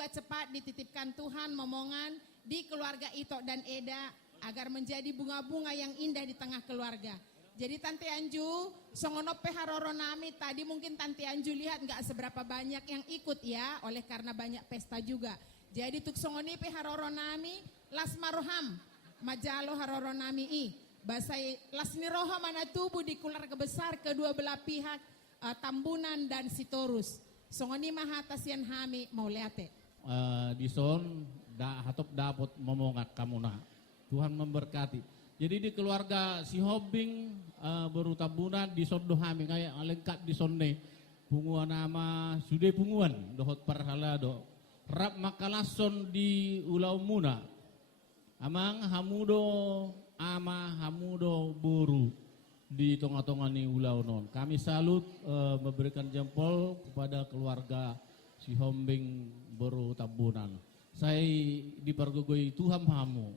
Semoga cepat dititipkan Tuhan momongan di keluarga Ito dan Eda agar menjadi bunga-bunga yang indah di tengah keluarga. Jadi Tante Anju, songono peharoro nami tadi mungkin Tante Anju lihat nggak seberapa banyak yang ikut ya, oleh karena banyak pesta juga. Jadi tuk songoni peharoro nami las maroham majalo haroro nami i. Basai las niroha mana tubuh di keluarga besar kedua belah pihak Tambunan dan Sitorus. Songoni mahatasian hami mau liate. Di son hatop dapat momongat kamuna. Tuhan memberkati. Jadi di keluarga si Hobing baru Tambunan di son dohami kayak lengkap di sonne. Punguan nama sudah punguan dohot parhala do. Rap makalason di ulau muna. Amang hamudo ama hamudo buru di tengah-tengah ni ulau non. Kami salut memberikan jempol kepada keluarga si Hombing Baru Tambunan. Saya dipergogoi Tuhan hamu.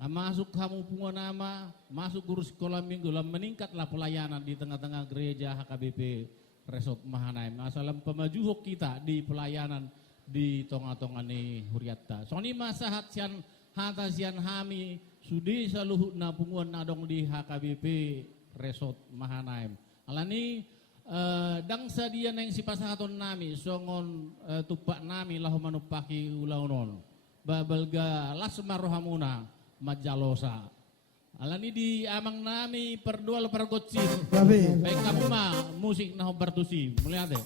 Masuk kamu punguan nama, masuk guru sekolah minggu, meningkatlah pelayanan di tengah-tengah gereja HKBP Resort Mahanaim. Asalam pemajuhok kita di pelayanan di tengah-tengah ni Huriatta. Soni masa hatian hatasian hami sudi saluhut na punguan nadong di HKBP Resort Mahanaim. Alani dangsa dia neng si pasahaton nami songon tupak nami lahu manupaki ulaunon. Babalga lasmarohamuna majalosa. Alani di amang nami perdual pergotsi. Baik kamu mah musik nah bertusi. Melihat deh.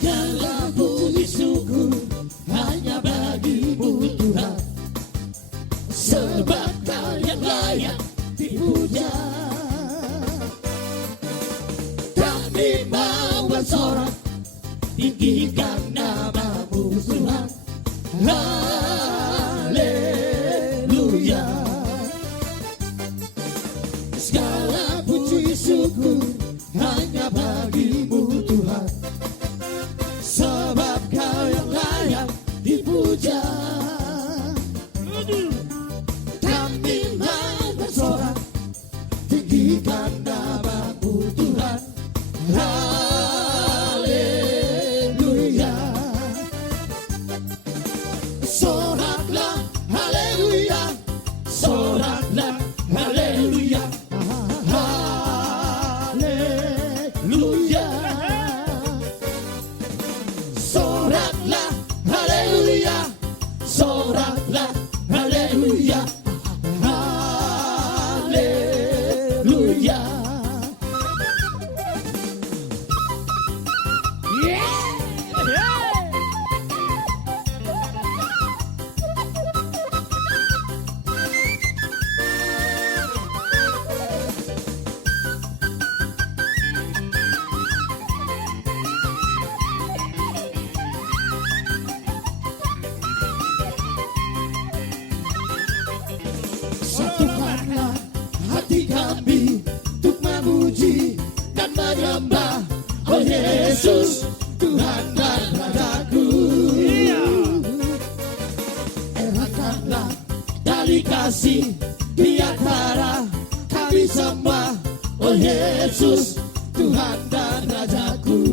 Segala puji syukur hanya bagimu Tuhan, sebab Kau yang layak dipuja. Kami mau bersorak tinggikan nama-Mu Tuhan. Haleluya. Segala puji syukur hanya bagimu Tuhan, sebab Kau yang layak dipuja. Kami mau bersorak tinggikan nama-Mu Tuhan. Haleluya. Soraklah haleluya, soraklah haleluya, haleluya. Soraklah haleluya, soraklah haleluya, haleluya. Satukanlah hati kami untuk memuji dan menyembah, oh Yesus, Tuhan dan Rajaku. Eratkanlah tali kasih di antara kami semua, oh Yesus, Tuhan dan Rajaku.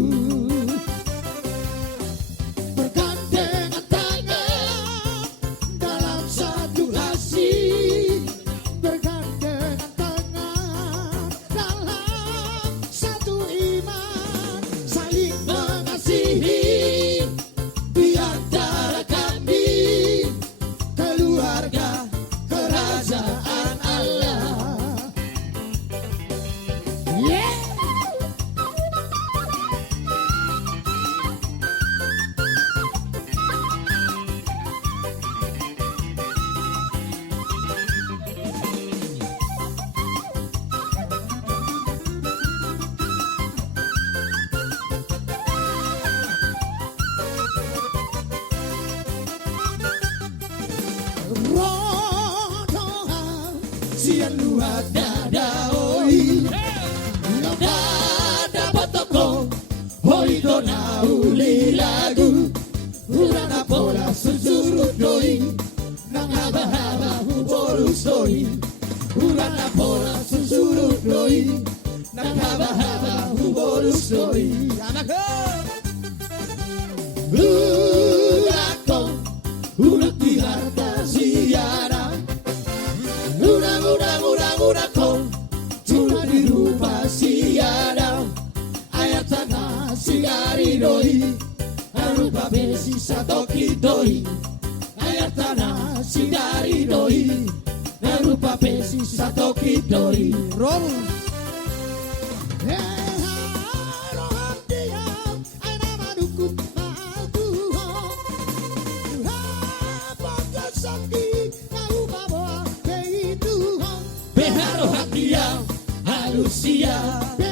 Bergandengan tangan dalam satu kasih, bergandengan tangan dalam satu iman, saling mengasihi di antara kami, keluarga kerajaan Allah. Yeah. Sian luar dada oi, no dada potoko, oi dona uli lagu, urana pola sujuru doi, nang haba haba hubolu soi, halus doi anak Udako udah di harta siara Udako cuma di rupa siara ayat tanah sigari doi arupa besi satoki doi ayat tanah sigari doi arupa besi satoki doi Romu Halusia